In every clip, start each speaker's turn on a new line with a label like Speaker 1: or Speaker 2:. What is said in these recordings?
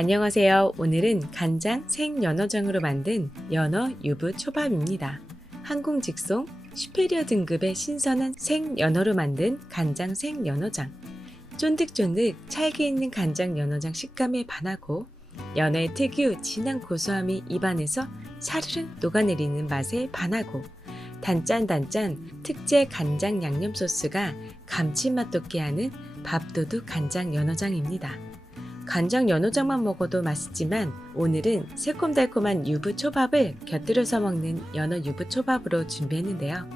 Speaker 1: 안녕하세요. 오늘은 간장 생연어장으로 만든 연어 유부 초밥입니다. 항공 직송 슈페리어 등급의 신선한 생연어로 만든 간장 생연어장. 쫀득쫀득 찰기 있는 간장 연어장 식감에 반하고 연어의 특유 진한 고소함이 입안에서 사르르 녹아내리는 맛에 반하고 단짠단짠 특제 간장 양념 소스가 감칠맛 돋게 하는 밥도둑 간장 연어장입니다. 간장 연어장만 먹어도 맛있지만 오늘은 새콤달콤한 유부 초밥을 곁들여서 먹는 연어 유부 초밥으로 준비했는데요.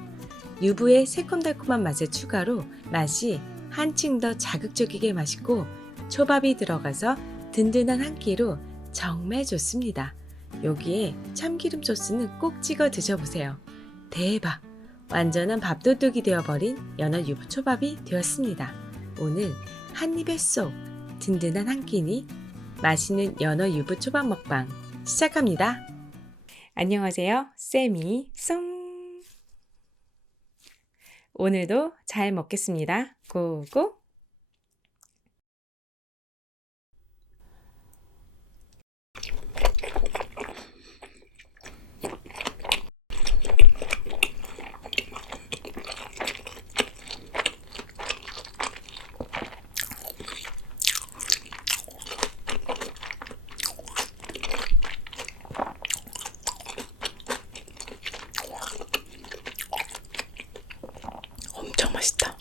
Speaker 1: 유부의 새콤달콤한 맛의 추가로 맛이 한층 더 자극적이게 맛있고 초밥이 들어가서 든든한 한 끼로 정말 좋습니다. 여기에 참기름 소스는 꼭 찍어 드셔보세요. 대박! 완전한 밥도둑이 되어버린 연어 유부 초밥이 되었습니다. 오늘 한 입에 쏙 든든한 한 끼니 맛있는 연어 유부 초밥 먹방 시작합니다. 안녕하세요. 쌤이 송. 오늘도 잘 먹겠습니다. 고고. 맛있다.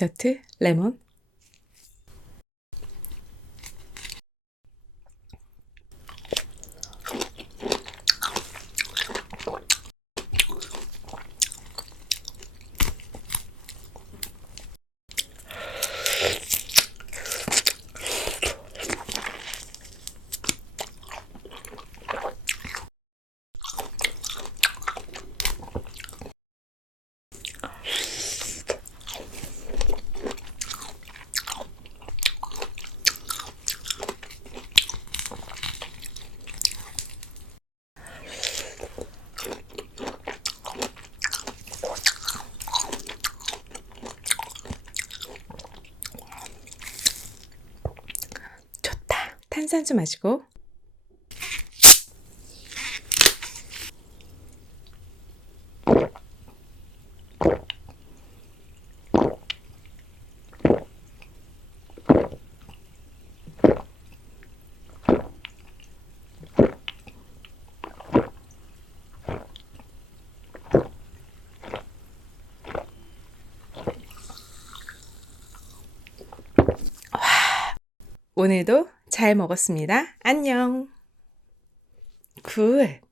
Speaker 1: 디저트 레몬. 좋다. 탄산수 마시고. 오늘도 잘 먹었습니다. 안녕. 굿.